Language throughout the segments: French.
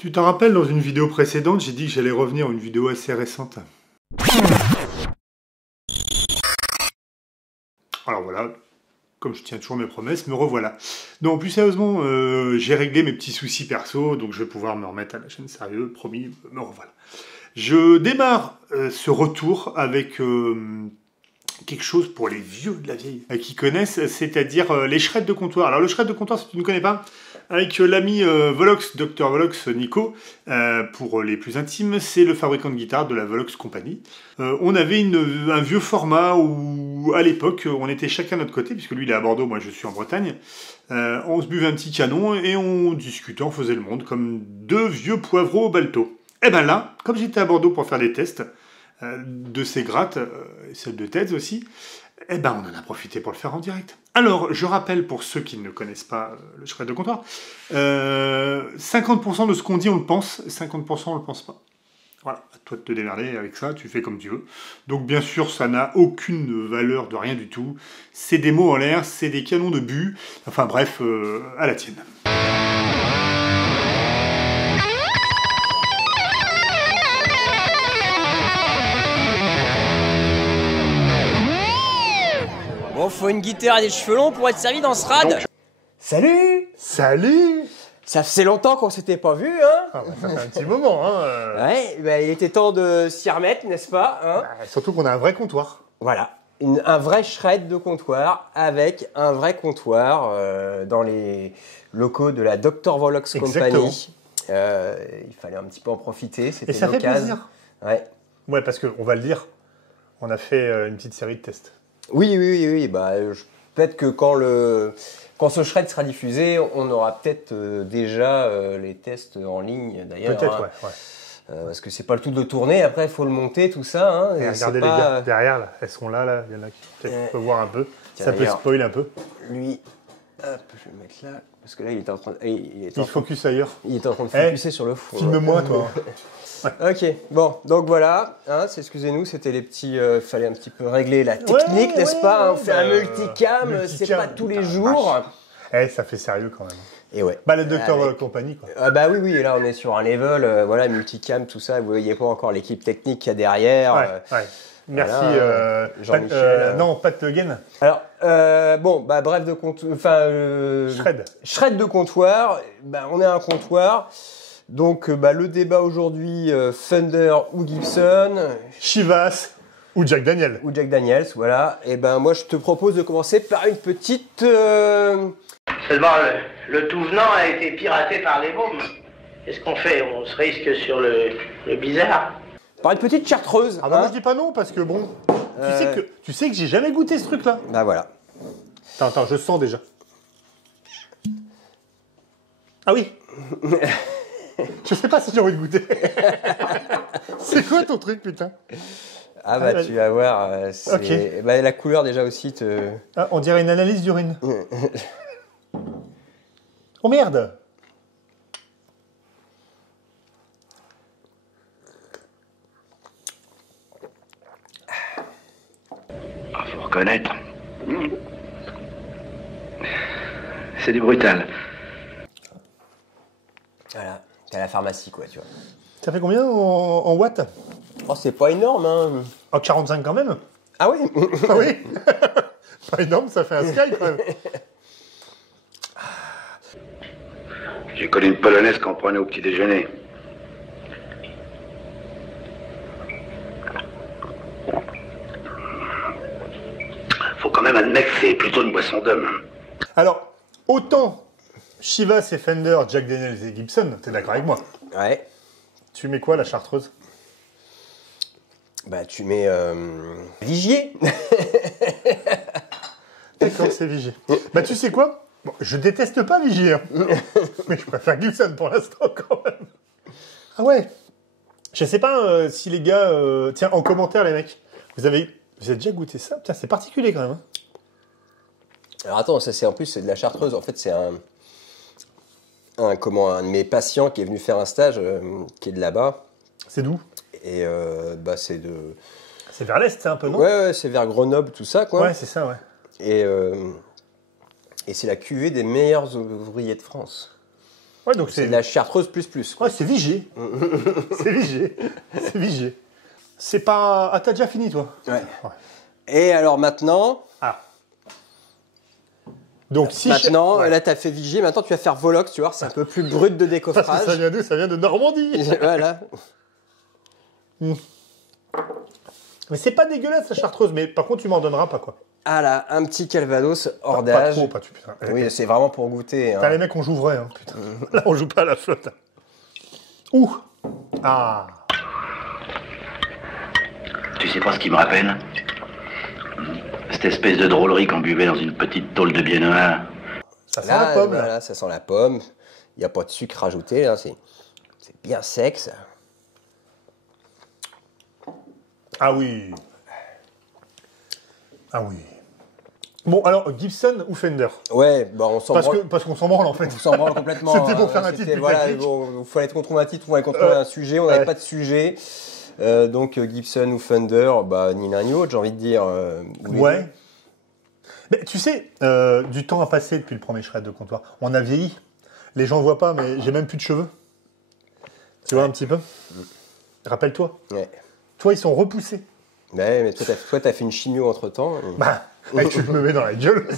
Tu t'en rappelles, dans une vidéo précédente, j'ai dit que j'allais revenir à une vidéo assez récente. Alors voilà, comme je tiens toujours mes promesses, me revoilà. Non, plus sérieusement, j'ai réglé mes petits soucis perso, donc je vais pouvoir me remettre à la chaîne sérieux, promis, me revoilà. Je démarre ce retour avec quelque chose pour les vieux de la vieille qui connaissent, c'est-à-dire les shreds de comptoir. Alors le shred de comptoir, si tu ne connais pas, avec l'ami Volox, Dr Volox Nico, pour les plus intimes, c'est le fabricant de guitare de la Volox Company. On avait un vieux format où, à l'époque, on était chacun de notre côté, puisque lui il est à Bordeaux, moi je suis en Bretagne. On se buvait un petit canon et on discutait, on faisait le monde comme deux vieux poivreaux au balto. Et ben là, comme j'étais à Bordeaux pour faire des tests de ces grattes, et celles de TEDS aussi, eh ben on en a profité pour le faire en direct. Alors, je rappelle pour ceux qui ne connaissent pas le shred de comptoir, 50% de ce qu'on dit on le pense, 50% on le pense pas. Voilà, à toi de te démerder avec ça, tu fais comme tu veux. Donc bien sûr, ça n'a aucune valeur de rien du tout. C'est des mots en l'air, c'est des canons de but. Enfin bref, à la tienne. Bon, faut une guitare et des cheveux longs pour être servi dans ce rad. Salut! Salut! Ça faisait longtemps qu'on s'était pas vu, hein? Ah bah, ça fait un petit moment, hein. Ouais, bah, il était temps de s'y remettre, n'est-ce pas, hein? Surtout qu'on a un vrai comptoir. Voilà, un vrai shred de comptoir avec un vrai comptoir dans les locaux de la Dr Volox Company. Il fallait un petit peu en profiter, c'était l'occasion. Et ça fait plaisir. Ouais. Ouais, parce qu'on va le dire, on a fait une petite série de tests. Oui. Bah, peut-être que quand ce shred sera diffusé, on aura peut-être déjà les tests en ligne d'ailleurs. Peut-être, hein. ouais. Parce que c'est pas le tout de tourner, après il faut le monter, tout ça. Hein, et regardez les gars, derrière, là, elles sont là, il y en a qui peut voir un peu. Tiens, ça peut spoil un peu. Lui, hop, je vais le mettre là, parce que là il est en train de... Il focus ailleurs. Il est en train de focuser sur le four. Filme-moi, toi. Ouais. Ok, bon, donc voilà, hein, excusez-nous, c'était les petits... fallait un petit peu régler la technique, n'est-ce pas hein, on fait un multicam, c'est pas tous les jours. Ça fait sérieux quand même. Et ouais. Bah, le Dr Company, quoi. Bah oui, et là on est sur un level, voilà, multicam, tout ça, vous voyez pas encore l'équipe technique qu'il y a derrière. Ouais. Merci, voilà, Jean-Michel. non, Pat Le Guen. Alors, bon, bah bref de comptoir, shred de comptoir, bah, on est à un comptoir. Donc, bah, le débat aujourd'hui, Fender ou Gibson. Chivas ou Jack Daniels. Ou Jack Daniels, voilà. Et ben moi, je te propose de commencer par une petite... Seulement, le tout venant a été piraté par les mômes. Qu'est-ce qu'on fait? On se risque sur le bizarre. Par une petite chartreuse. Ah bah moi je dis pas non, parce que bon, tu sais que j'ai jamais goûté ce truc-là. Bah voilà. Attends, je sens déjà. Ah oui. Je sais pas si j'ai envie de goûter. C'est quoi ton truc, putain? Ah bah tu vas voir, okay. Bah, la couleur déjà aussi te... Ah, on dirait une analyse d'urine. Oh merde! Ah, faut reconnaître. C'est du brutal. Voilà, t'es à la pharmacie quoi, tu vois. Ça fait combien en watts? Oh, c'est pas énorme, hein. En 45 quand même? Ah oui? Ah oui. Pas énorme, ça fait un sky quand même. J'ai connu une polonaise qu'on prenait au petit déjeuner. Faut quand même admettre que c'est plutôt une boisson d'homme. Alors, autant Chivas et Fender, Jack Daniels et Gibson, t'es d'accord avec moi? Ouais. Tu mets quoi, la chartreuse? Bah, tu mets Vigier. D'accord, c'est Vigier. Bah, tu sais quoi? Bon, je déteste pas Vigier, hein. Mais je préfère Gibson pour l'instant, quand même. Ah ouais. Je sais pas si les gars... Tiens, en commentaire, les mecs, vous avez déjà goûté ça? Tiens, c'est particulier, quand même. Hein. Alors attends, ça c'est en plus, c'est de la chartreuse. En fait, c'est un de mes patients qui est venu faire un stage, qui est de là-bas. C'est d'où? Et bah, c'est de... C'est vers l'est, c'est un peu, non? Ouais, c'est vers Grenoble, tout ça, quoi. Ouais, c'est ça, ouais. Et c'est la cuvée des meilleurs ouvriers de France. Ouais, donc c'est de la chartreuse plus. Ouais, c'est Vigé. C'est Vigé. C'est Vigé. C'est pas... Ah, t'as déjà fini, toi? Ouais. Et alors maintenant... Ah. Donc, si maintenant, là, tu as fait Vigier. Maintenant, tu vas faire Volox, tu vois. C'est un peu plus brut de décoffrage. Parce que ça vient d'où? Ça vient de Normandie. Voilà. Mais c'est pas dégueulasse, la chartreuse. Mais par contre, tu m'en donneras pas, quoi. Ah là, un petit Calvados hors Pas d'âge. trop, pas tu, putain. Oui, c'est vraiment pour goûter. T'as les mecs, on joue vrai, hein, putain. Là, on joue pas à la flotte. Ouh. Ah. Tu sais pas ce qui me rappelle? Cette espèce de drôlerie qu'on buvait dans une petite tôle de biennois. Ça sent la pomme, là. Voilà, ça sent la pomme. Il n'y a pas de sucre rajouté, là. C'est bien sec, ça. Ah oui. Ah oui. Bon, alors, Gibson ou Fender? Ouais, bah on s'en branle. Parce qu'on s'en branle, en fait. On s'en branle complètement. C'était pour faire un titre plus voilà, technique. bon, il fallait être contre un titre, on allait contre un sujet. On n'avait pas de sujet. Donc, Gibson ou Fender, bah, ni l'un ni l'autre, j'ai envie de dire. Ouais. Mais tu sais, du temps a passé depuis le premier shred de comptoir. On a vieilli. Les gens ne voient pas, mais j'ai même plus de cheveux. Tu vois un petit peu? Rappelle-toi. Ouais. Toi, ils sont repoussés. Ouais, mais toi, t'as fait une chimio entre-temps. Et... Bah, tu me mets dans la gueule.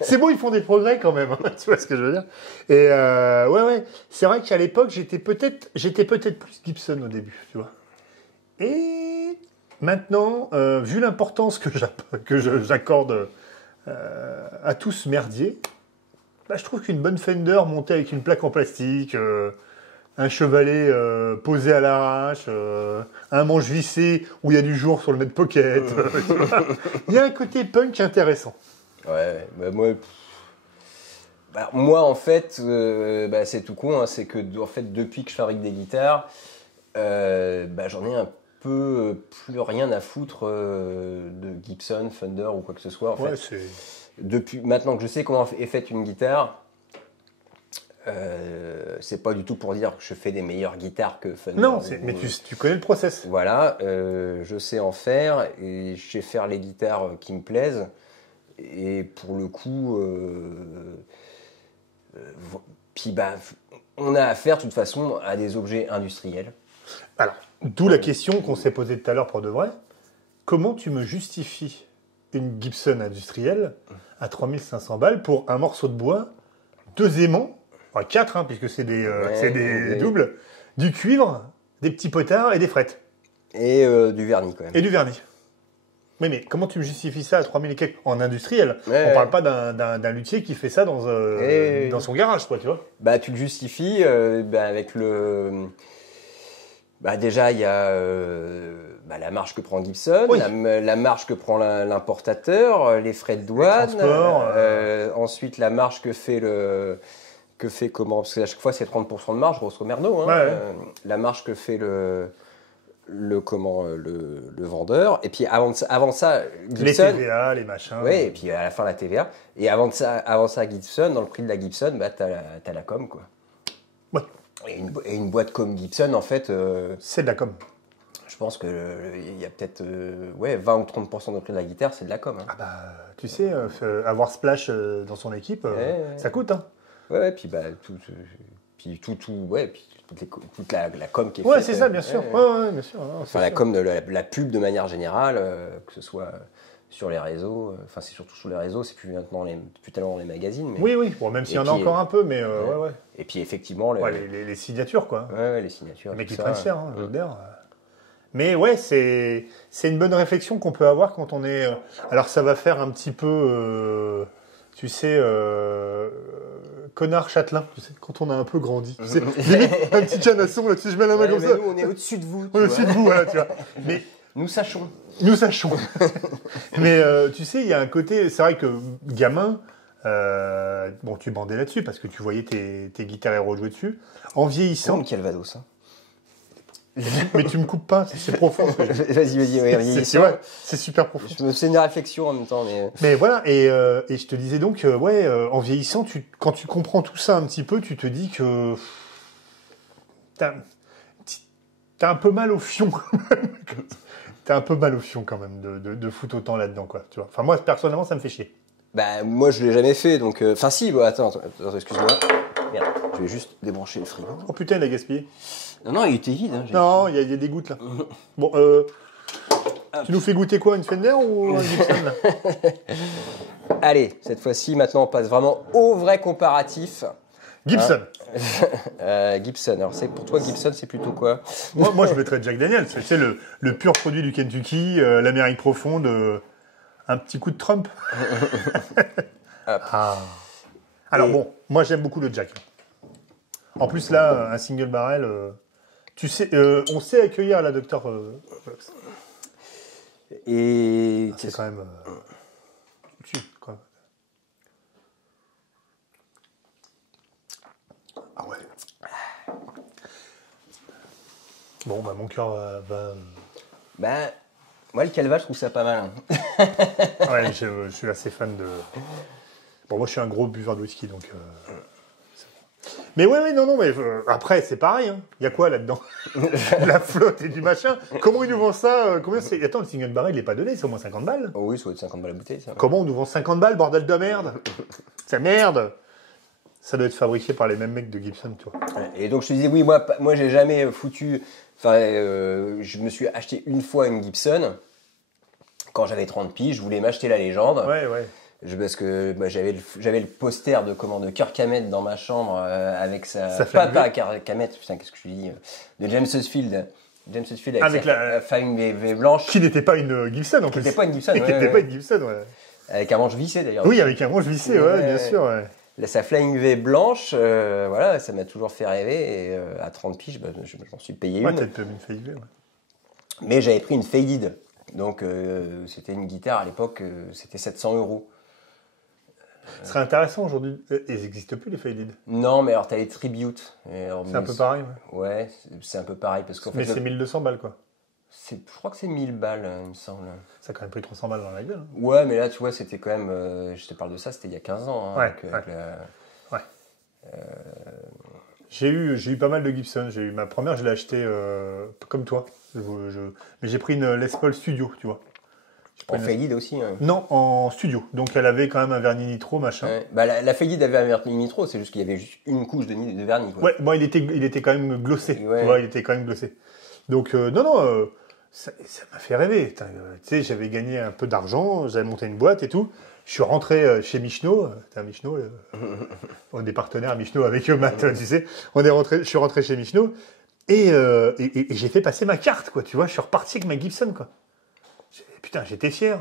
C'est bon, ils font des progrès quand même. Hein, tu vois ce que je veux dire? Et ouais. C'est vrai qu'à l'époque, j'étais peut-être plus Gibson au début, tu vois. Et maintenant, vu l'importance que j'accorde à tout ce merdier, bah, je trouve qu'une bonne Fender montée avec une plaque en plastique, un chevalet posé à l'arrache, un manche vissé où il y a du jour sur le net pocket. Il y a un côté punk intéressant. Ouais, bah moi en fait, c'est tout con, hein, c'est que en fait, depuis que je fabrique des guitares, j'en ai un peu plus rien à foutre de Gibson, Fender ou quoi que ce soit. En fait. Depuis maintenant que je sais comment est faite une guitare, c'est pas du tout pour dire que je fais des meilleures guitares que Fender. Non, mais tu connais le process. Voilà, je sais en faire et je sais faire les guitares qui me plaisent. Et pour le coup, puis on a affaire de toute façon à des objets industriels. Alors, d'où la question qu'on s'est posée tout à l'heure pour de vrai. Comment tu me justifies une Gibson industrielle à 3500 balles pour un morceau de bois, 2 aimants, enfin 4, hein, puisque c'est des doubles, du cuivre, des petits potards et des frettes. Et du vernis quand même. Et du vernis. Mais comment tu me justifies ça à 3000 et quelques en industriel? On parle pas d'un luthier qui fait ça dans son garage, quoi, tu vois. Bah, tu le justifies avec le... déjà, il y a la marge que prend Gibson, oui. la marge que prend l'importateur, les frais de douane, ensuite la marge que fait parce qu'à chaque fois c'est 30% de marge, grosso merdo, hein, la marge que fait le vendeur, et puis avant ça Gibson, les TVA, les machins. Oui, et puis à la fin la TVA, et avant ça Gibson, dans le prix de la Gibson, t'as la com, quoi. Ouais. Et une boîte comme Gibson, en fait... c'est de la com. Je pense qu'il y a peut-être 20 ou 30% de prix de la guitare, c'est de la com. Hein. Ah bah, tu sais, avoir Splash dans son équipe, ça coûte, hein. Ouais, puis toute la com qui est faite. Ouais, c'est ça, bien sûr. Ouais, bien sûr. Enfin, la com de la pub de manière générale, que ce soit sur les réseaux, enfin c'est surtout sur les réseaux, c'est plus tellement dans les magazines. Mais... Oui, bon, même s'il y en a encore un peu, mais ouais. Et puis effectivement... les signatures, quoi. Ouais, les signatures. Mais qui prennent cher, hein, je veux dire. Mais ouais, c'est une bonne réflexion qu'on peut avoir quand on est... Alors ça va faire un petit peu... tu sais... connard châtelain, tu sais, quand on a un peu grandi. Tu sais, un petit canasson, là, tu sais, je mets la main comme ça. Nous, on est au-dessus de vous. On est au-dessus de vous, voilà, tu vois. Mais... Nous sachons. Mais tu sais, il y a un côté... C'est vrai que gamin... tu bandais là-dessus parce que tu voyais tes guitares héros jouer dessus. En vieillissant... C'est Calvados, hein. Mais tu me coupes pas, c'est profond. Vas-y. C'est super profond. C'est une réflexion en même temps. Mais voilà, et je te disais donc, en vieillissant, quand tu comprends tout ça un petit peu, tu te dis que t'as un peu mal au fion. T'as un peu mal au fion quand même de foutre autant là-dedans, quoi. Tu vois. Enfin, moi, personnellement, ça me fait chier. Moi, je l'ai jamais fait, donc... Enfin, si, attends, excuse-moi. Merde. Je vais juste débrancher le frigo. Oh putain, il a gaspillé. Non, il était vide. Hein, non, il y a des gouttes là. Bon, tu nous fais goûter quoi, une Fender ou un Gibson là? Allez, cette fois-ci, maintenant, on passe vraiment au vrai comparatif. Gibson. Gibson. Alors, pour toi, Gibson, c'est plutôt quoi? moi, je mettrais Jack Daniels. C'est le pur produit du Kentucky, l'Amérique profonde, un petit coup de Trump. Alors bon, moi, j'aime beaucoup le Jack. En plus, là, un single barrel, tu sais, on sait accueillir la Dr. Vox. Et c'est quand même... quoi. Ah ouais. Bon, bah mon cœur va... Bah, moi, le Calva, je trouve ça pas mal. Hein. Ouais, je suis assez fan de... Bon, moi, je suis un gros buveur de whisky, donc... Mais ouais, non, mais après, c'est pareil. Hein. Il y a quoi là-dedans? La flotte et du machin. Comment ils nous vendent ça? Combien c'est? Attends, le single barrel, il est pas donné, c'est au moins 50 balles. Oh oui, ça doit être 50 balles la bouteille, ça. Comment on nous vend 50 balles, bordel de merde? C'est merde. Ça doit être fabriqué par les mêmes mecs de Gibson, tu vois. Et donc, je te disais, oui, moi j'ai jamais foutu... Enfin, je me suis acheté une fois une Gibson. Quand j'avais 30 piges, je voulais m'acheter la légende. Ouais. Parce que j'avais le poster de Kirk Hammett dans ma chambre avec sa pas Kirk Hammett, putain, qu'est-ce que je dis, de James Hetfield. James Hetfield avec la Flying V blanche. Qui n'était pas une Gibson en plus. Qui n'était pas une Gibson, Qui n'était pas une Gibson, ouais. Avec un manche vissé d'ailleurs. Oui, avec un manche vissé, ouais, bien sûr. Ouais. Sa Flying V blanche, voilà, ça m'a toujours fait rêver. Et à 30 piges, je m'en suis payé une. T'as une Faded, ouais. Mais j'avais pris une Faded. Donc, c'était une guitare à l'époque, c'était 700 €. Ce serait intéressant aujourd'hui. Ils n'existent plus les Faded. Non, mais alors t'as les Tribute. C'est un peu pareil, ouais. Ouais, c'est un peu pareil. Parce qu'en mais fait, c'est 1200 balles, quoi. Je crois que c'est 1000 balles, il me semble. Ça a quand même pris 300 balles dans la gueule. Hein. Ouais, mais là, tu vois, c'était quand même... je te parle de ça, c'était il y a 15 ans. Hein, ouais. J'ai eu pas mal de Gibson. Ma première, je l'ai achetée comme toi. Mais j'ai pris une Les Paul Studio, tu vois. En Faded aussi hein. Non, en studio. Donc elle avait quand même un vernis nitro, machin. Ouais. Bah, la Faded avait un vernis nitro, c'est juste qu'il y avait juste une couche de vernis. Quoi. Ouais, bon, il était quand même glossé. Ouais. Tu vois, il était quand même glossé. Donc, non, ça m'a fait rêver. Tu sais, j'avais gagné un peu d'argent, j'avais monté une boîte et tout. Je suis rentré chez Michno. Michno, on est partenaires à Michno avec eux, Matt, tu sais. Je suis rentré chez Michno et j'ai fait passer ma carte, quoi. Tu vois, je suis reparti avec ma Gibson, quoi. Putain, j'étais fier.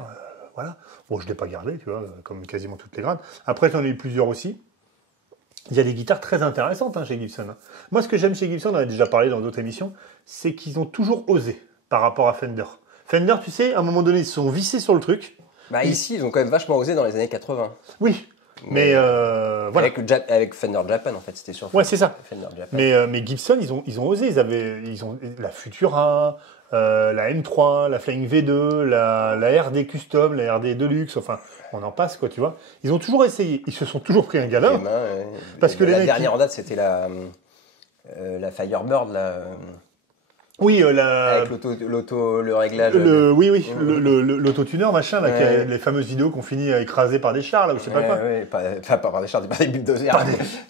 Voilà. Bon, je ne l'ai pas gardé, tu vois, comme quasiment toutes les grades. Après, j'en ai eu plusieurs aussi. Il y a des guitares très intéressantes chez Gibson. Hein. Moi, ce que j'aime chez Gibson, on en a déjà parlé dans d'autres émissions, c'est qu'ils ont toujours osé par rapport à Fender. Fender, tu sais, à un moment donné, ils se sont vissés sur le truc. Bah, ici, ils ont quand même vachement osé dans les années 80. Oui, mais voilà. Avec Fender Japan, en fait, c'était sur ouais, c'est ça. Fender Japan. Mais Gibson, ils ont osé. Ils ont la Futura, la M3, la Flying V2, la RD Custom, la RD Deluxe, enfin, on en passe, quoi, tu vois. Ils ont toujours essayé. Ils se sont toujours pris un galin. Parce que la dernière en date, c'était la Firebird, là. Oui, avec le réglage. Oui, l'autotuneur, machin, là, qui a les fameuses vidéos qu'on finit à écraser par des chars, là, ou je sais pas quoi. Ouais, pas par des chars, pas des bulldozers.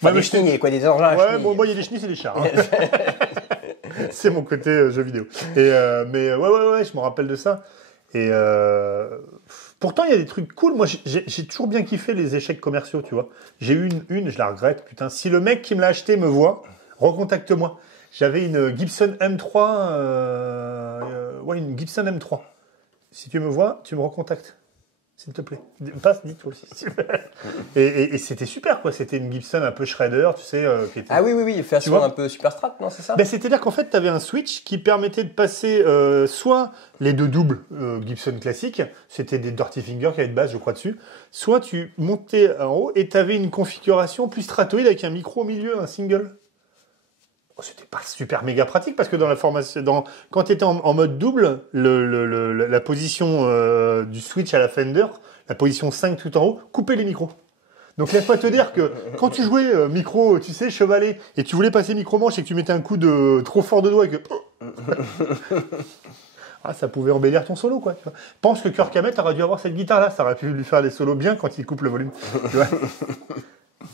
Des chenilles, quoi, des engins. Ouais, bon, moi, il y a des chenilles, c'est des chars. Hein. C'est mon côté jeu vidéo. Mais ouais, je me rappelle de ça. Et pourtant, il y a des trucs cool. Moi, j'ai toujours bien kiffé les échecs commerciaux, tu vois. J'ai eu une, je la regrette, putain. Si le mec qui me l'a acheté me voit, recontacte-moi. J'avais une Gibson M3, une Gibson M3. Si tu me vois, tu me recontactes, s'il te plaît. Passe, dis toi aussi. Et c'était super, quoi. C'était une Gibson un peu shredder, tu sais. Qui était... Ah oui, version un peu super strat, non, c'est ça? Ben, c'est-à-dire qu'en fait, tu avais un switch qui permettait de passer soit les deux doubles Gibson classiques, c'était des Dirty Finger qui avaient de base, je crois, dessus, soit tu montais en haut et tu avais une configuration plus stratoïde avec un micro au milieu, un single. C'était pas super méga pratique parce que dans la formation, quand tu étais en mode double, la position du switch à la Fender, la position 5 tout en haut, coupait les micros. Donc laisse-moi te dire que quand tu jouais micro, tu sais, chevalet, et tu voulais passer micro-manche et que tu mettais un coup de trop fort de doigt et que... ça pouvait embellir ton solo, quoi. Tu vois. Pense que Kirk Hammett aurait dû avoir cette guitare-là, ça aurait pu lui faire des solos bien quand il coupe le volume. Tu vois.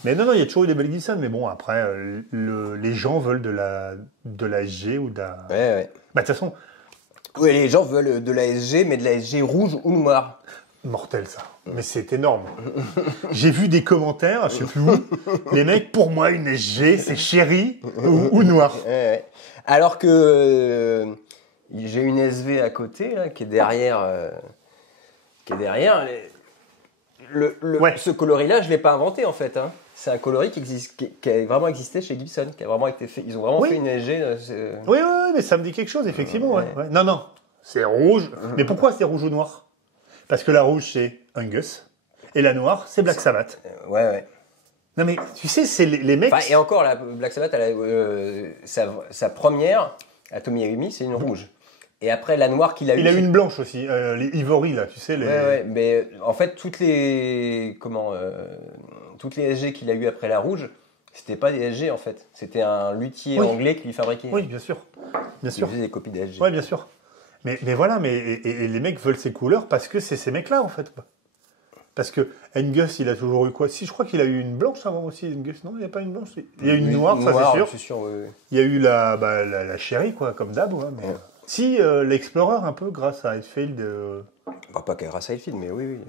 Mais non, il y a toujours eu des belles Gibson, mais bon, après, les gens veulent de la SG ou de la... Ouais. Bah, de toute façon... Oui, les gens veulent de la SG, mais de la SG rouge ou noire. Mortel, ça. Mais c'est énorme. J'ai vu des commentaires, je sais plus où, les mecs, pour moi, une SG, c'est chéri ou noir. Ouais. Alors que j'ai une SV à côté, là, qui est derrière... Ce coloris-là, je ne l'ai pas inventé en fait. Hein. C'est un coloris qui a vraiment existé chez Gibson, qui a vraiment été fait. Ils ont vraiment fait une SG. Oui, mais ça me dit quelque chose, effectivement. Ouais. Non, c'est rouge. Mais pourquoi c'est rouge ou noir? Parce que la rouge, c'est Angus. Et la noire, c'est Black Sabbath. Ouais. Non, mais tu sais, c'est les mecs. Et encore, la Black Sabbath, sa première, à Tommy Iommi, c'est une rouge. Et après, la noire qu'il a eue... Il a eu une blanche aussi, les Ivory, là, tu sais. Ouais, mais en fait, toutes les SG qu'il a eu après la rouge, c'était pas des SG, en fait. C'était un luthier anglais qui lui fabriquait. Oui, bien sûr. Il faisait des copies des SG. Oui, bien sûr. Mais voilà, et les mecs veulent ces couleurs parce que c'est ces mecs-là, en fait. Parce que Angus, il a toujours eu quoi? Si, je crois qu'il a eu une blanche avant aussi, Angus. Non, il n'y a pas une blanche. Il y a eu une noire, ça c'est sûr. Je suis sûr, oui. Il y a eu la Cherry, quoi, comme d'hab. Ouais, mais... Si, l'Explorer, un peu, grâce à Hetfield. Pas grâce à Hetfield, mais oui.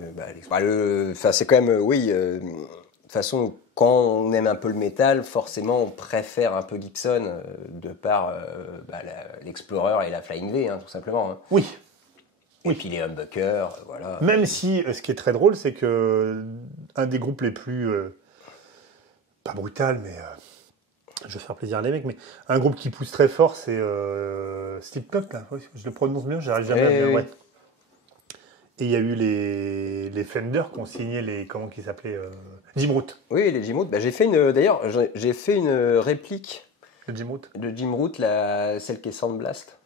C'est quand même, de toute façon, quand on aime un peu le métal, forcément, on préfère un peu Gibson de par l'Explorer et la Flying V, hein, tout simplement. Hein. Oui. Et puis les humbuckers, voilà. Même si, ce qui est très drôle, c'est que un des groupes les plus... pas brutal, mais... je vais faire plaisir à les mecs, mais un groupe qui pousse très fort, c'est Slipknot, là. Oui, je le prononce bien, j'arrive jamais à bien. Ouais. Et il y a eu les Fender qui ont signé les... Comment qu'ils s'appelaient Jim Root. Oui, les Jim Root. J'ai fait une réplique de Jim Root. De Jim Root, celle qui est Soundblast.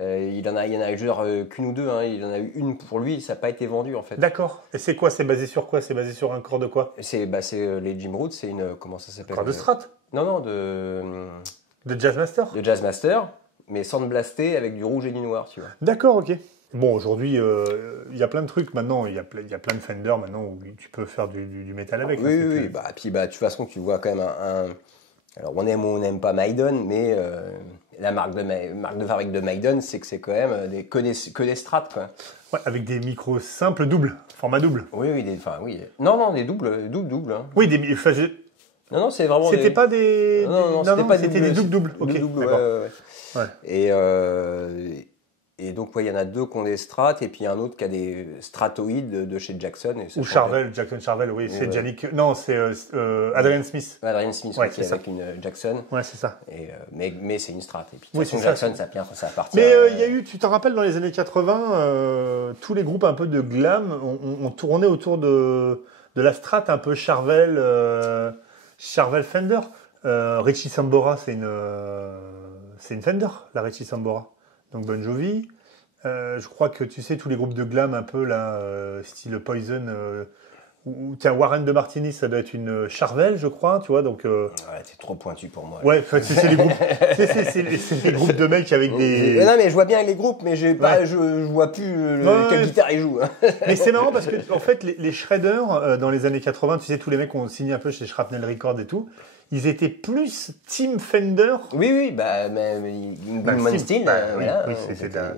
Il y en a genre qu'une ou deux. Hein. Il en a eu une pour lui, ça n'a pas été vendu en fait. D'accord. Et c'est quoi? C'est basé sur quoi? C'est basé sur un corps de quoi? C'est les Jim Root, c'est une... Comment ça s'appelle? Corps de Strat? Non, de Jazzmaster? De Jazzmaster, mais sandblasté avec du rouge et du noir, tu vois. D'accord, ok. Bon, aujourd'hui, il y a plein de trucs maintenant. Il y a plein de Fender maintenant où tu peux faire du métal avec. Oui. Puis, de toute façon, tu vois quand même alors, on aime ou on n'aime pas Maiden, mais la marque de fabrique de Maiden, c'est que c'est quand même que des strats, quoi. Ouais, avec des micros simples doubles, format double. Oui. Non, des doubles. Hein. Oui, Non, c'est vraiment. C'était pas des. Non, c'était des doubles. Ok. Ouais. Et donc, il y en a deux qui ont des strats, et puis un autre qui a des stratoïdes de chez Jackson. Ou Jackson Charvel, oui, c'est Yannick. Non, c'est Adrian Smith. Adrian Smith, ouais, qui est avec une Jackson. Ouais, c'est ça. Mais c'est une strat. Et puis, oui, c'est Jackson, ça appartient. Mais il y a eu, tu te rappelles, dans les années 80, tous les groupes un peu de glam ont tourné autour de la strat un peu Charvel Fender. Richie Sambora, c'est une Fender, la Richie Sambora. Donc Bon Jovi. Je crois que tu sais, tous les groupes de glam un peu là, style Poison, tiens, Warren de Martini, ça doit être une Charvel, je crois, tu vois, donc... Ouais, c'est trop pointu pour moi. Ouais, c'est les groupes, c'est les groupes de mecs avec des... Non, mais je vois bien les groupes, mais je vois plus quelle guitare ils jouent. Mais c'est marrant parce que, en fait, les shredders, dans les années 80, tu sais, tous les mecs ont signé un peu chez Shrapnel Records et tout, ils étaient plus Team Fender. Oui, Goodman Steel, voilà. Oui, c'est voilà.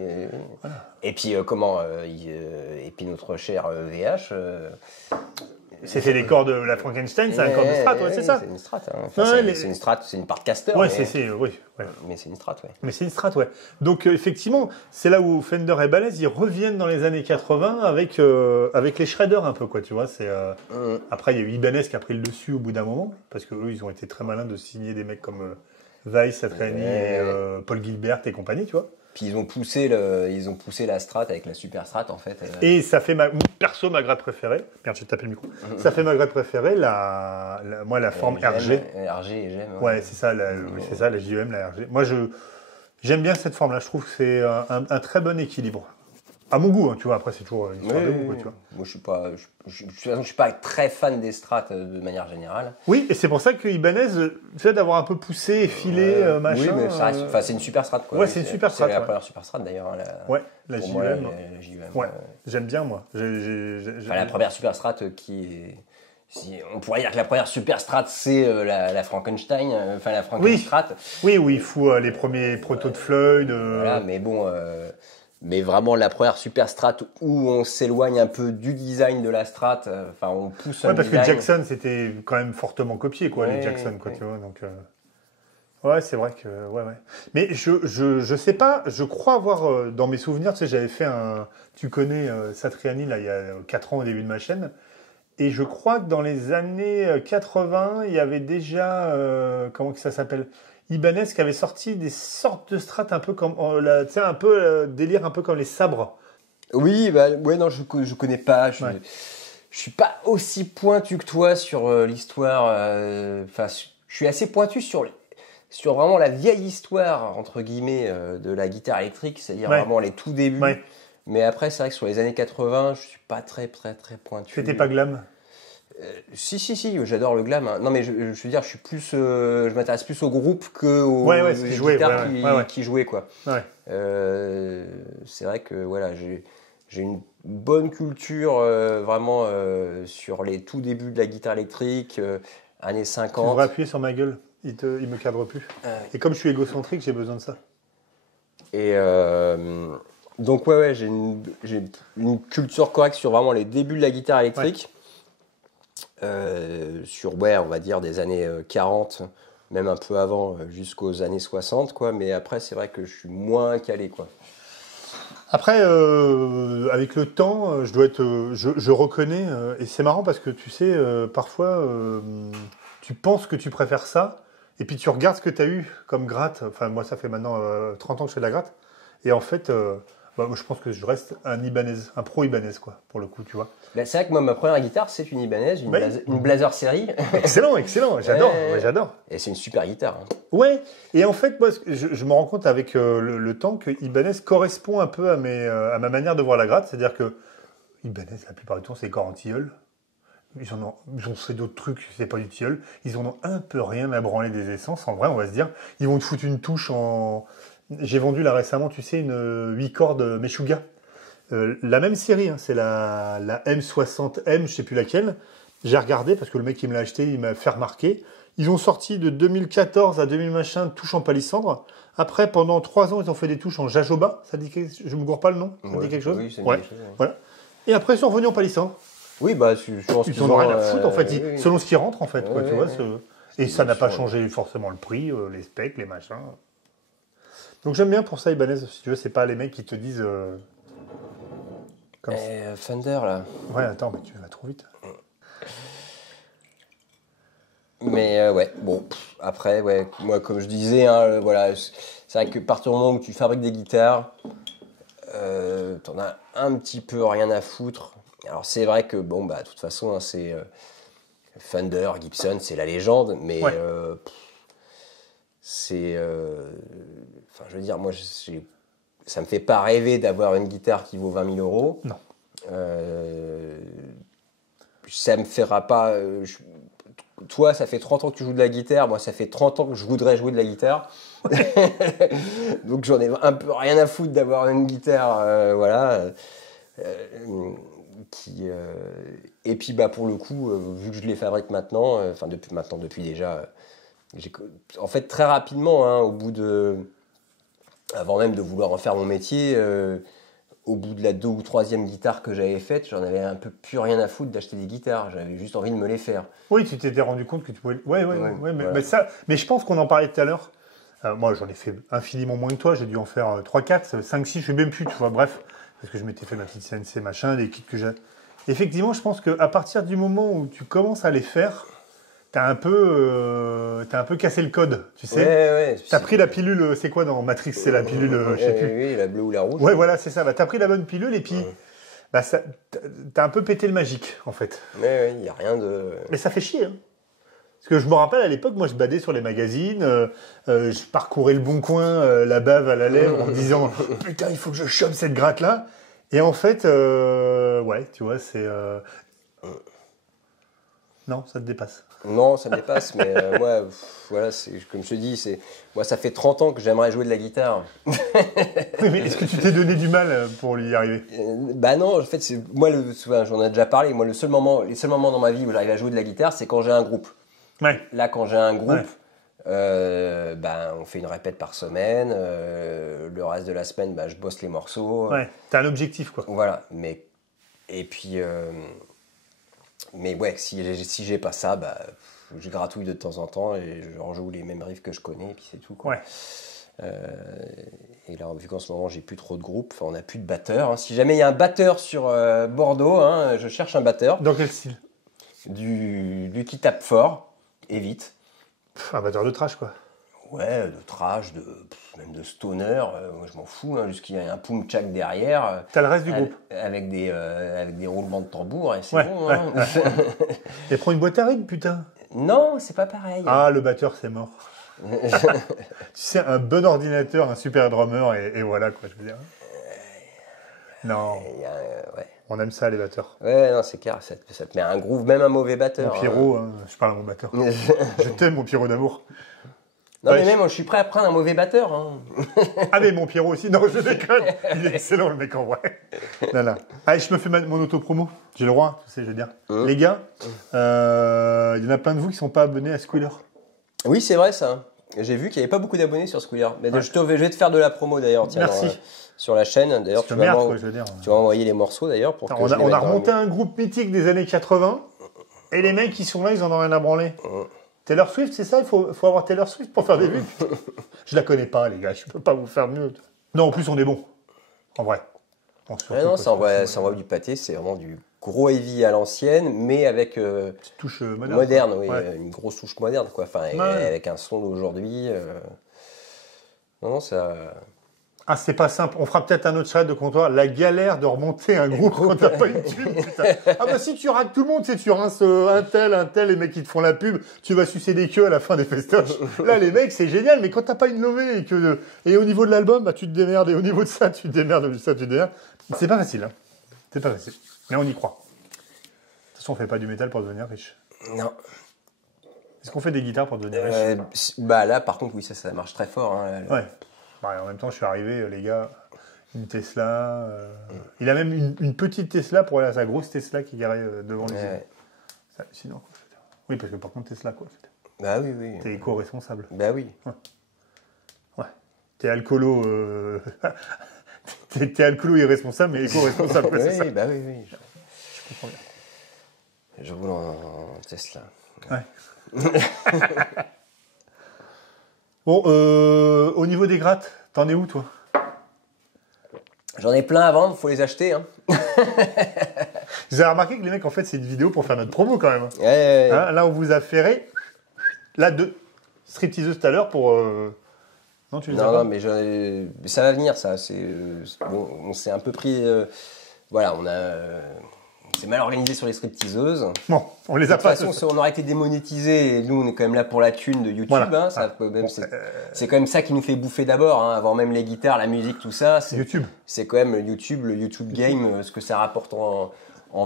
Et puis, et puis notre cher VH... C'était les cordes de la Frankenstein, c'est un corps de strat, ouais, c'est ça. C'est une strat. Hein. Enfin, c'est une strat, c'est une Partcaster. Ouais, oui. Ouais. Mais c'est une strat, ouais. Mais c'est une strat, ouais. Donc, effectivement, c'est là où Fender et Balez, ils reviennent dans les années 80 avec les shredders un peu, quoi, tu vois. Après, il y a eu Ibanez qui a pris le dessus au bout d'un moment, parce qu'eux, ils ont été très malins de signer des mecs comme Weiss, Satriani, Paul Gilbert et compagnie, tu vois. Puis ils ont poussé la strat avec la super strat en fait. Et ça fait ma grade préférée. Merde, j'ai tapé le micro. Ça fait ma grade préférée, la forme RG. RG et GM. Ouais, c'est ça, la JEM, la RG. Moi, j'aime bien cette forme-là. Je trouve que c'est un très bon équilibre. À mon goût, hein, tu vois. Après, c'est toujours une histoire de goût, tu vois. Moi, je suis pas très fan des strats de manière générale. Oui, et c'est pour ça que Ibanez, le fait d'avoir un peu poussé, effilé, machin. Oui, mais ça reste, c'est une super strat, quoi. Ouais, c'est une super strat. C'est la première super strat, d'ailleurs. La JUM. La JUM. Ouais, j'aime bien, moi. La première super strat qui on pourrait dire que la première super strat, c'est la Frankenstein, la Frankenstrat. Oui, où il faut les premiers protos de Floyd. Voilà, mais bon, mais vraiment la première super strat où on s'éloigne un peu du design de la strat, on pousse un parce design. que Jackson, c'était quand même fortement copié, quoi, les Jackson, quoi, tu vois, donc... Ouais, c'est vrai que... Ouais. Mais je sais pas, je crois avoir, dans mes souvenirs, tu sais, j'avais fait tu connais Satriani, là, il y a 4 ans au début de ma chaîne, et je crois que dans les années 80, il y avait déjà... comment que ça s'appelle, Ibanez qui avait sorti des sortes de strats un peu comme... tu sais, un peu délire, un peu comme les sabres. Oui, non, je connais pas. Je suis pas aussi pointu que toi sur l'histoire. Je suis assez pointu sur vraiment la vieille histoire, entre guillemets, de la guitare électrique, c'est-à-dire vraiment les tout débuts. Ouais. Mais après, c'est vrai que sur les années 80, je suis pas très pointu. C'était pas glam? Si, j'adore le glam. Hein. Non, mais je veux dire, je m'intéresse plus au groupe que aux guitares qui jouaient, quoi. Ouais. C'est vrai que voilà, j'ai une bonne culture vraiment sur les tout débuts de la guitare électrique, années 50. Tu devrais appuyer sur ma gueule, il me cadre plus. Et comme je suis égocentrique, j'ai besoin de ça. Et donc j'ai une culture correcte sur vraiment les débuts de la guitare électrique. Sur on va dire des années 40, même un peu avant, jusqu'aux années 60, quoi. Mais après, c'est vrai que je suis moins calé, quoi. Après, avec le temps, je reconnais, et c'est marrant parce que tu sais, parfois, tu penses que tu préfères ça, et puis tu regardes ce que tu as eu comme gratte. Enfin, moi, ça fait maintenant 30 ans que je fais de la gratte, et en fait, moi, je pense que je reste un Ibanez, un pro Ibanez, quoi, pour le coup, tu vois. C'est vrai que moi, ma première guitare, c'est une Ibanez, une Blazer série. Excellent, j'adore. Et c'est une super guitare. Hein. Ouais, et en fait, moi, je me rends compte avec le temps que Ibanez correspond un peu à ma manière de voir la gratte, c'est-à-dire que Ibanez, la plupart du temps, c'est corps en tilleul. Ils ont fait d'autres trucs, c'est pas du tilleul. Ils en ont un peu rien à branler des essences, en vrai, on va se dire. Ils vont te foutre une touche en... J'ai vendu là récemment, tu sais, une 8 cordes Meshuggah. La même série, hein, c'est la M60M, je sais plus laquelle. J'ai regardé parce que le mec qui me l'a acheté, il m'a fait remarquer. Ils ont sorti de 2014 à 2000 machin touches en palissandre. Après, pendant 3 ans, ils ont fait des touches en jajoba. Ça dit je me gourre pas le nom. Ça dit quelque chose. Oui, c'est quelque chose. Voilà. Et après, ils sont revenus en palissandre. Oui, je pense qu'ils en ont rien à foutre en fait. Selon ce qui rentre en fait, quoi, tu vois. Et ça n'a pas changé forcément le prix, les specs, les machins. Donc j'aime bien pour ça Ibanez, si tu veux, c'est pas les mecs qui te disent... Fender, là. Ouais, attends, mais tu vas trop vite. Mais après, moi, comme je disais, hein, voilà, c'est vrai que à partir du moment où tu fabriques des guitares, t'en as un petit peu rien à foutre. Alors c'est vrai que, de toute façon, hein, c'est Fender, Gibson, c'est la légende, mais c'est... je veux dire, moi, ça me fait pas rêver d'avoir une guitare qui vaut 20 000 euros. Non. Ça me fera pas... toi, ça fait 30 ans que tu joues de la guitare. Moi, ça fait 30 ans que je voudrais jouer de la guitare. Donc, j'en ai un peu rien à foutre d'avoir une guitare, et puis, pour le coup, vu que je les fabrique maintenant, depuis déjà... en fait, très rapidement, hein, avant même de vouloir en faire mon métier, au bout de la 2e ou 3e guitare que j'avais faite, j'en avais un peu plus rien à foutre d'acheter des guitares. J'avais juste envie de me les faire. Oui, tu t'étais rendu compte que tu pouvais... Ouais, mais je pense qu'on en parlait tout à l'heure. Moi, j'en ai fait infiniment moins que toi. J'ai dû en faire 3, 4, 5, 6, je sais même plus, tu vois, bref. Parce que je m'étais fait ma petite CNC, machin, des kits que j'ai... Effectivement, je pense qu'à partir du moment où tu commences à les faire... T'as un peu cassé le code, tu sais. Ouais, t'as pris la pilule, c'est quoi dans Matrix, c'est la pilule, je sais plus. Oui, la bleue ou la rouge. Ouais, voilà, c'est ça. T'as pris la bonne pilule et puis, t'as un peu pété le magique, en fait. Mais il y a rien de. Mais ça fait chier. Hein. Parce que je me rappelle à l'époque, moi, je badais sur les magazines, je parcourais le Bon Coin, la bave à la lèvre, en me disant putain, il faut que je chope cette gratte là. Et en fait, tu vois, c'est. Non, ça te dépasse. Non, ça me dépasse, mais moi, voilà, comme je te dis, moi, ça fait 30 ans que j'aimerais jouer de la guitare. Oui, mais est-ce que tu t'es donné du mal pour y arriver? Bah non, en fait, moi, j'en ai déjà parlé, moi, les seuls moments dans ma vie où j'arrive à jouer de la guitare, c'est quand j'ai un groupe. Ouais. Là, quand j'ai un groupe, Ouais. on fait une répète par semaine, le reste de la semaine, je bosse les morceaux. Ouais, t'as un objectif, quoi. Voilà, et puis... mais ouais, si j'ai pas ça, je gratouille de temps en temps et je rejoue les mêmes riffs que je connais et puis c'est tout, quoi. Ouais. Et là, vu qu'en ce moment j'ai plus trop de groupes, on n'a plus de batteur. Hein. Si jamais il y a un batteur sur Bordeaux, hein, je cherche un batteur. Dans quel style? Du qui tape fort et vite. Un batteur de trash, quoi. Ouais, de trash, même de stoner, moi je m'en fous, hein, jusqu'il y a un poum tchak derrière. T'as le reste du groupe. Avec des roulements de tambour et c'est Ouais, bon. ouais. Hein. Et prends une boîte à rythme, putain. Non, c'est pas pareil. Ah, le batteur, c'est mort. Tu sais, un bon ordinateur, un super drummer, et voilà, quoi, je veux dire. Non, Ouais. on aime ça, les batteurs. Ouais, non, c'est clair, ça te met un groove, même un mauvais batteur. Mon Pierrot, hein, je parle à mon batteur. Je t'aime, mon Pierrot d'amour. Non, Ouais, mais même, je suis prêt à prendre un mauvais batteur. Hein. Ah, mais mon Pierrot aussi, non, je déconne. Il est excellent, le mec, en vrai. Là. Allez, je me fais mon auto-promo. J'ai le droit, tu sais, je veux dire. Les gars, il y en a plein de vous qui sont pas abonnés à Squealer. Oui, c'est vrai, ça. J'ai vu qu'il n'y avait pas beaucoup d'abonnés sur Squealer. Mais je vais te faire de la promo, d'ailleurs. Tiens, merci. Sur la chaîne, d'ailleurs. Tu vas envoyer les morceaux, d'ailleurs. Pour que on a remonté un groupe mythique des années 80. Et les mecs qui sont là, ils en ont rien à branler. Taylor Swift, c'est ça? Il faut avoir Taylor Swift pour faire des vues? Je la connais pas, les gars. Je peux pas vous faire mieux. Non, en plus, on est bon. En vrai. Bon, non, ça envoie du pâté. C'est vraiment du gros heavy à l'ancienne, mais avec... petite touche moderne, oui. Ouais. Une grosse touche moderne, quoi. Enfin, avec un son d'aujourd'hui. Non, ça... Ah, c'est pas simple. On fera peut-être un autre chat de comptoir. La galère de remonter un groupe quand t'as pas une thune, putain. Ah bah si tu raques tout le monde, tu rinces un tel, les mecs qui te font la pub, tu vas sucer des queues à la fin des festoches. Là, les mecs, c'est génial, mais quand t'as pas une levée et au niveau de l'album, tu te démerdes, et au niveau de ça, tu te démerdes, C'est pas facile, hein. C'est pas facile. Mais on y croit. De toute façon, on fait pas du métal pour devenir riche. Non. Est-ce qu'on fait des guitares pour devenir riche? Là, par contre, oui, ça marche très fort. Hein. Ouais. En même temps, je suis arrivé, les gars, une Tesla. Il a même une petite Tesla pour aller à sa grosse Tesla qui est garée devant les yeux. C'est hallucinant, quoi. Oui, parce que par contre, Tesla, quoi. Bah oui, oui. T'es éco-responsable. Bah oui. Ouais. T'es alcoolo. T'es alcoolo irresponsable, mais éco-responsable, oui, c'est ça. Bah oui, oui. Je comprends bien. Je roule en Tesla. Ouais. Bon, au niveau des grattes, t'en es où, toi? J'en ai plein à vendre, faut les acheter. Hein. Vous avez remarqué que les mecs, en fait, c'est une vidéo pour faire notre promo, quand même. Ouais. Hein, là, on vous a ferré. Là, deux stripteaseuses tout à l'heure pour... Non, tu les as pas? Non, mais ça va venir, ça. Bon, on s'est un peu pris... voilà, on s'est mal organisé sur les stripteaseuses. Bon, on les a pas. De toute façon, on aurait été démonétisé. Et nous, on est quand même là pour la thune de YouTube. Voilà. Hein, c'est quand même ça qui nous fait bouffer d'abord, hein, avant même les guitares, la musique, tout ça. YouTube. C'est quand même le YouTube game, ce que ça rapporte en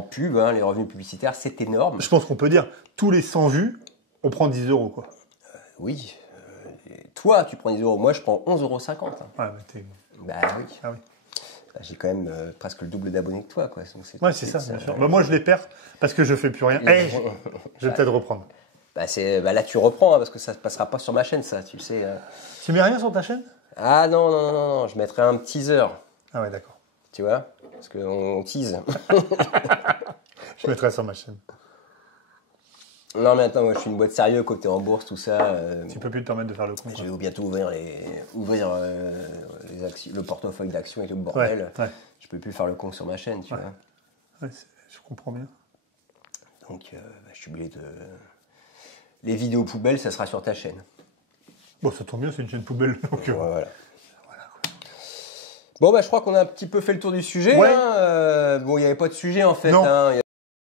pub, hein, les revenus publicitaires, c'est énorme. Je pense qu'on peut dire, tous les 100 vues, on prend 10 €, quoi. Oui. Toi, tu prends 10 €. Moi, je prends 11,50 €. Hein. Ouais, mais t'es... Bah oui. Ah oui. J'ai quand même presque le double d'abonnés que toi, quoi. Donc c'est ça, bien sûr. Bah, moi, je les perds parce que je fais plus rien. Je vais peut-être reprendre. Là, tu reprends, hein, parce que ça ne passera pas sur ma chaîne, ça, tu sais. Tu mets rien sur ta chaîne? Ah non, je mettrai un teaser. Ah ouais, d'accord. Tu vois? Parce qu'on tease. Je mettrai sur ma chaîne. Non, mais attends, moi, je suis une boîte sérieuse, côté en bourse, tout ça. Tu peux plus te permettre de faire le con. Je vais bientôt ouvrir les actions, le portefeuille d'actions et tout le bordel. Ouais. Je peux plus faire le con sur ma chaîne, tu vois. Ouais, je comprends bien. Donc, je suis obligé de... Les vidéos poubelles, ça sera sur ta chaîne. Bon, ça tombe bien, c'est une chaîne poubelle. Donc, voilà. Bon, je crois qu'on a un petit peu fait le tour du sujet. Ouais. Hein. Bon, il n'y avait pas de sujet, en fait. Non. Hein.